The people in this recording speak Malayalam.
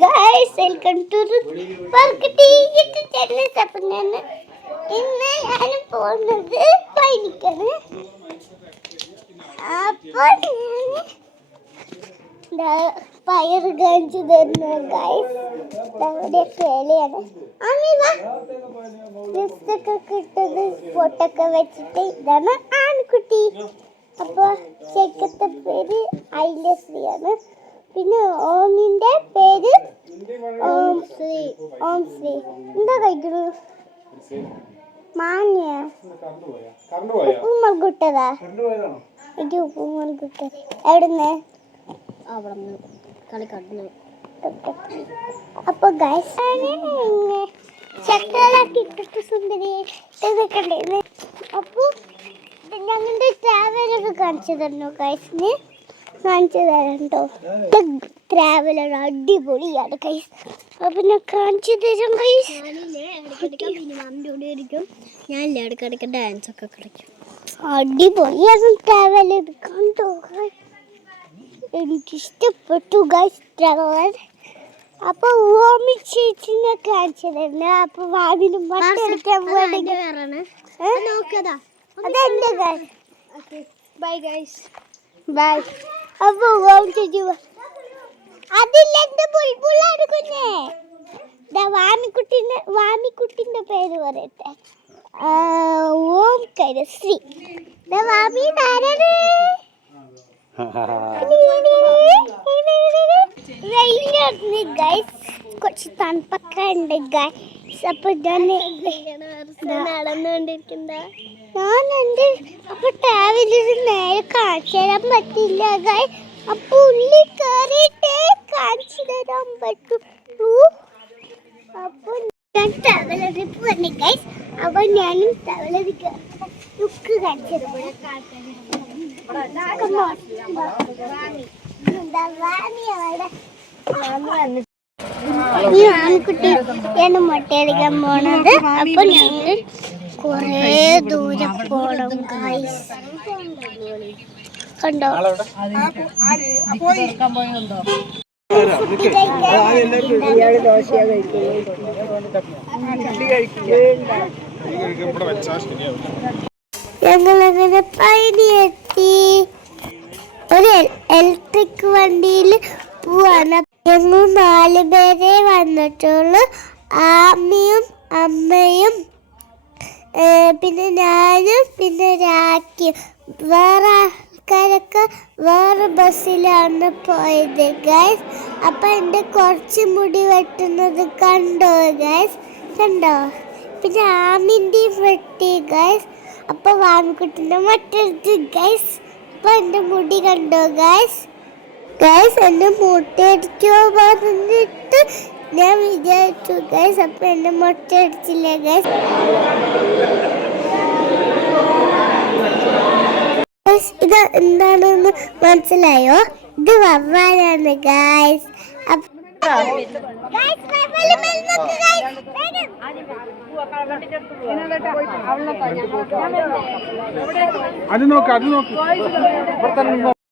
guys, welcome to the Parkati channel. Sapnana. ഇന്ന് ഞാൻ പോകുന്നത് പൈനിക്കാണ്. അപ്പോൾ ഞാൻ പയർ കാണിച്ചു തരുന്നു ഗൈസ്. അവിടെ കേളിയാണ് ഡ്രസ്സൊക്കെ കിട്ടുന്നത് പൊട്ടൊക്കെ വെച്ചിട്ട്. ഇതാണ് ആൺകുട്ടി. അപ്പോൾ ചെക്കത്തെ പേര് ഐലശ്രീയാണ്. പിന്നെ ഓമിന്റെ പേര് ഓം ശ്രീ. എന്താ കഴിക്കുന്നു? മാങ്ങ ഉപ്പുമുളകിട്ടതാ. എനിക്ക് ഉപ്പുമുളകിട്ടത് എവിടുന്ന്? അപ്പൊ ഗൈസ് ചക്രകളൊക്കെ ഇട്ടിട്ട് സുന്ദരിയായിട്ട്. അപ്പൊ ഞങ്ങളുടെ ട്രാവലൊക്കെ കാണിച്ചു തരണോ ഗൈസിന്? കാണിച്ചു തരാം കേട്ടോ. ട്രാവലർ അടിപൊളിയാണ് ഗൈസ്. അപ്പൊ ഞാൻ കാണിച്ചു തരാം ഗൈസ്. ഞാൻ ഇടയ്ക്കിടയ്ക്ക് ഡാൻസ് ഒക്കെ കളിക്കും. അടിപൊളിയാണ് ട്രാവലർ കണ്ടോ. എനിക്കിഷ്ടപ്പെട്ടു ഗൈസ് ട്രാവലർ. അപ്പൊ ഓമി ചേച്ചിനെ കാണിച്ചു തരുന്ന. അപ്പൊ വാവിന് മട്ടടിക്കാൻ അതെന്റെ ഗൈസ്. Bye guys bye. അപ്പൊ ഓം ചേച്ചി അതില്ല എന്റെ ബുൾബുളാണ് കുഞ്ഞേ. വാമിക്കുട്ടിന്റെ പേര് പറയട്ടെ. ഓം കരശ്രീ. വാമി നാരാണ്. കുറച്ച് തണുപ്പൊക്കെ ഉണ്ട് ഗൈസ്. അപ്പൊ ഞാൻ നടന്നുകൊണ്ടിരിക്കുന്ന അപ്പൊ ട്രാവലർ നേരെ കാണിച്ചു തരാൻ പറ്റില്ല ഗൈസ്. അപ്പൊ ഉള്ളിൽ കയറിയിട്ടേ കാണിച്ചു തരാൻ പറ്റുള്ളൂ. അപ്പൊ ഞാൻ ട്രാവലറിൽ പോന്നെ ഗൈസ്. അപ്പൊ ഞാനും ട്രാവലറിൽ ലുക്ക് കാണിച്ചു തരാം. ഈ ആൺകുട്ടിയാണ് മുട്ടയടിക്കാൻ പോണത്. അപ്പൊ ഞങ്ങൾ കൊറേ ദൂരം പോണം ഗൈസ്. കണ്ടോ ഞങ്ങളങ്ങനെ പൈനെത്തി. ഒരു ഇലക്ട്രിക് വണ്ടിയിൽ പോവാണ്. ഞങ്ങൾ 4 പേരെ വന്നിട്ടുള്ളൂ. ആമ്മയും അമ്മയും പിന്നെ ഞാനും പിന്നെ രാഖിയും. വേറെ ആൾക്കാരൊക്കെ വേറെ ബസ്സിലാണ് പോയത് ഗൈസ്. അപ്പൊ എൻ്റെ കുറച്ച് മുടി വെട്ടുന്നത് കണ്ടോ ഗൈസ്? കണ്ടോ? പിന്നെ ആമിൻ്റെയും വെട്ടി ഗൈസ്. അപ്പൊ വാമിക്കുട്ടിൻ്റെ മറ്റെടുത്ത് ഗൈസ്. അപ്പൊ എൻ്റെ മുടി കണ്ടോ ഗൈസ്? എന്നെ മുട്ടയടിച്ചോ പറഞ്ഞിട്ട് ഞാൻ വിചാരിച്ചു ഗൈസ്. അപ്പൊ എന്നെ മുട്ടയടിച്ചില്ല ഗൈസ്. ഇത് എന്താണെന്ന് മനസ്സിലായോ? ഇത് വവ്വാലാണ് ഗൈസ്. അത് നോക്ക്. കല്യാണം